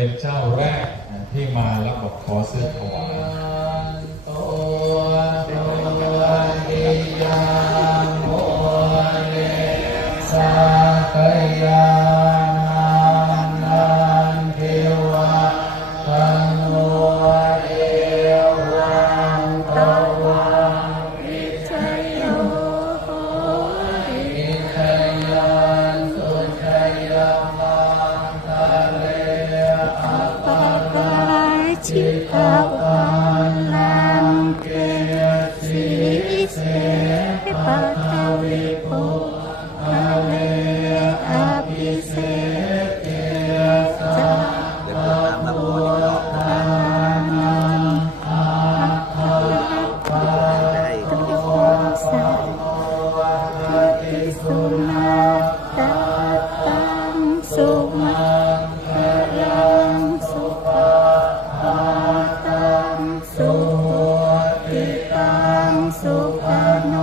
เป็นเจ้าแรกที่มาแล้วบอกขอซื้อถวายสักยานันเทวะธนุเอวังตวังอิชโยอิชยันสุชยมังทะเลอัปปะชิตวันนังเกสีเสปัทวิปุทะเลอภิเศษเกสะภะโวทานันอาภะปะตุสัพพะติสุนัตตะตังสุมังคลังสุขะอาตังสุโหติตังสุขโน